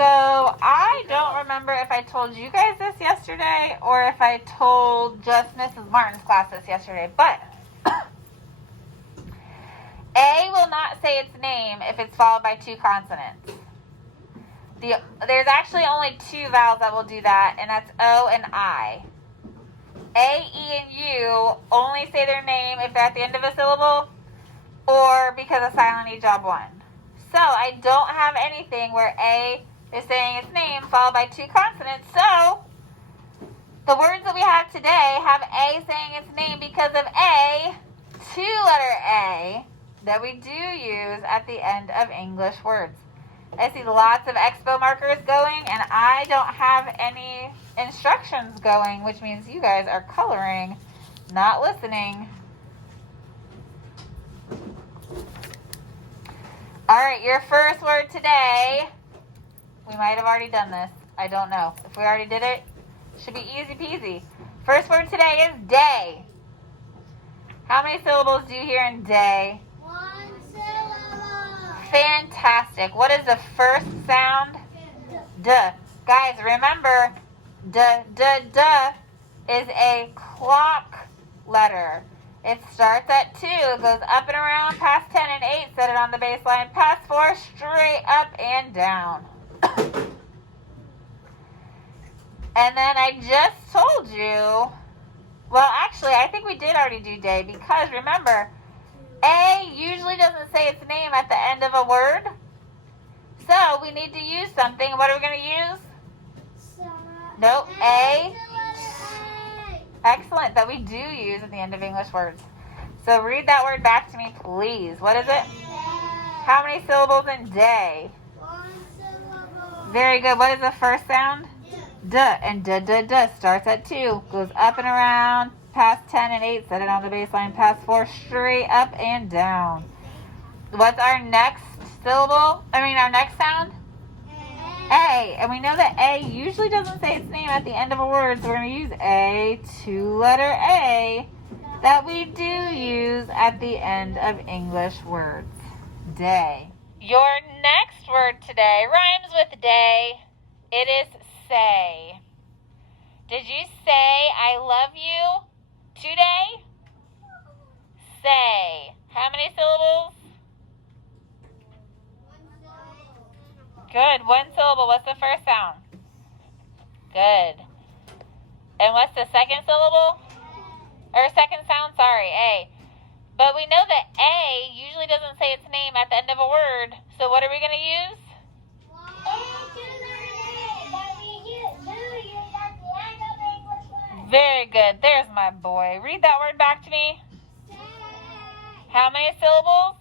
So I don't remember if I told you guys this yesterday or if I told just Mrs. Martin's class this yesterday, but A will not say its name if it's followed by two consonants. There's actually only two vowels that will do that, and that's O and I. A, E, and U only say their name if they're at the end of a syllable or because of silent E job 1. So I don't have anything where A is saying its name followed by two consonants. So the words that we have today have A saying its name because of A, two-letter A, that we do use at the end of English words. I see lots of expo markers going, and I don't have any instructions going, which means you guys are coloring, not listening. All right, your first word today, we might have already done this. I don't know. If we already did it, should be easy peasy. First word today is day. How many syllables do you hear in day? One syllable. Fantastic. What is the first sound? D. Guys, remember, D is a clock letter. It starts at 2, it goes up and around past 10 and 8, set it on the baseline, past 4, straight up and down. And then I just told you, well, actually, I think we did already do day because remember, A usually doesn't say its name at the end of a word. So we need to use something. What are we going to use? Nope, A. Excellent, that we do use at the end of English words. So read that word back to me, please. What is it? How many syllables in day? One syllable. Very good. What is the first sound? D. And D starts at 2, goes up and around, past 10 and 8, set it on the baseline, past 4, straight up and down. What's our next syllable? Our next sound? A. And we know that A usually doesn't say its name at the end of a word, so we're going to use A, two-letter A, that we do use at the end of English words. Day. Your next word today rhymes with day. It is say. Did you say I love you today? Say. How many syllables? Good. One syllable. What's the first sound? Good. And what's the second syllable? Or second sound? Sorry, A. But we know that A usually doesn't say its name at the end of a word. So what are we going to use? Very good. There's my boy. Read that word back to me. How many syllables?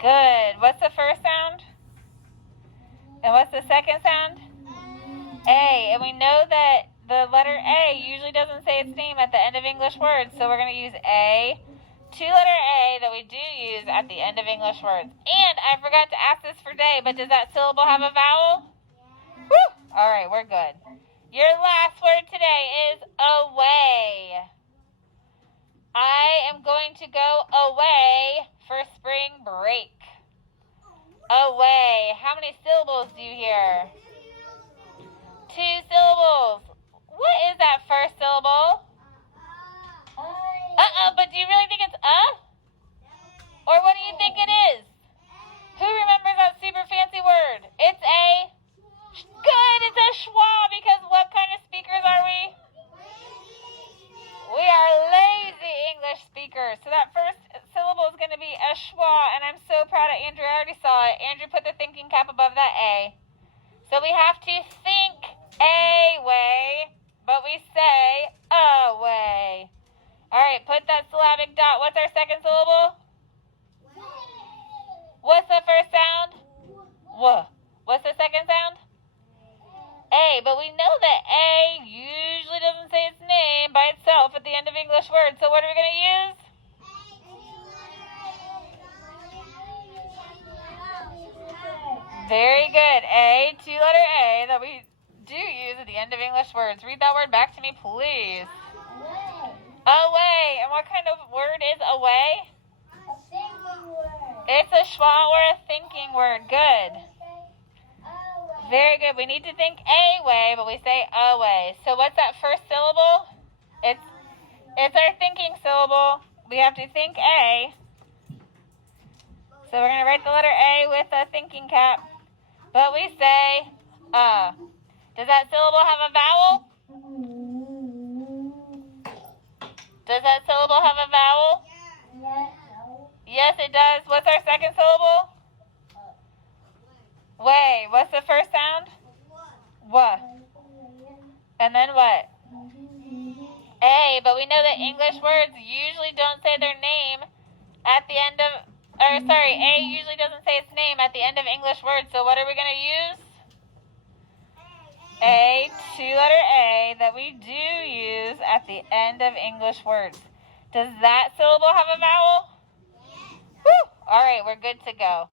Good. What's the first sound? And what's the second sound? A. And we know that the letter A usually doesn't say its name at the end of English words, so we're going to use A, two-letter A, that we do use at the end of English words. And I forgot to ask this for day, but does that syllable have a vowel? Woo! All right, we're good. Your last word today is away. I am going to go away for spring break. Away. How many syllables do you hear? 2 syllables. What is that first syllable? But do you really think it's Or what do you think it is? Who remembers that super fancy word? It's a... Good, it's a schwa, because what kind of speakers are we? We are lazy English speakers. So that first syllable is going to be a schwa, and I'm so proud of Andrew. I already saw it. Andrew put the thinking cap above that A. So we have to think a way, but we say away. All right, put that syllabic dot. What's our second syllable? What's the first sound? W. What's the second sound? A, but we know that A usually doesn't say its name by itself at the end of English words. So what are we going to use? Very good. A, two-letter A, that we do use at the end of English words. Read that word back to me, please. Away. And what kind of word is away? A thinking word. It's a schwa or a thinking word. Good. Very good. We need to think a way, but we say a way. So what's that first syllable? It's our thinking syllable. We have to think a. So we're going to write the letter A with a thinking cap. But we say Does that syllable have a vowel? Does that syllable have a vowel? Yes, it does. What's our second syllable? Way. What's the first sound? What? And then what? A, but we know that English words usually don't say their name at the end of, A usually doesn't say its name at the end of English words. So what are we going to use? A, two-letter A, that we do use at the end of English words. Does that syllable have a vowel? Woo! All right, we're good to go.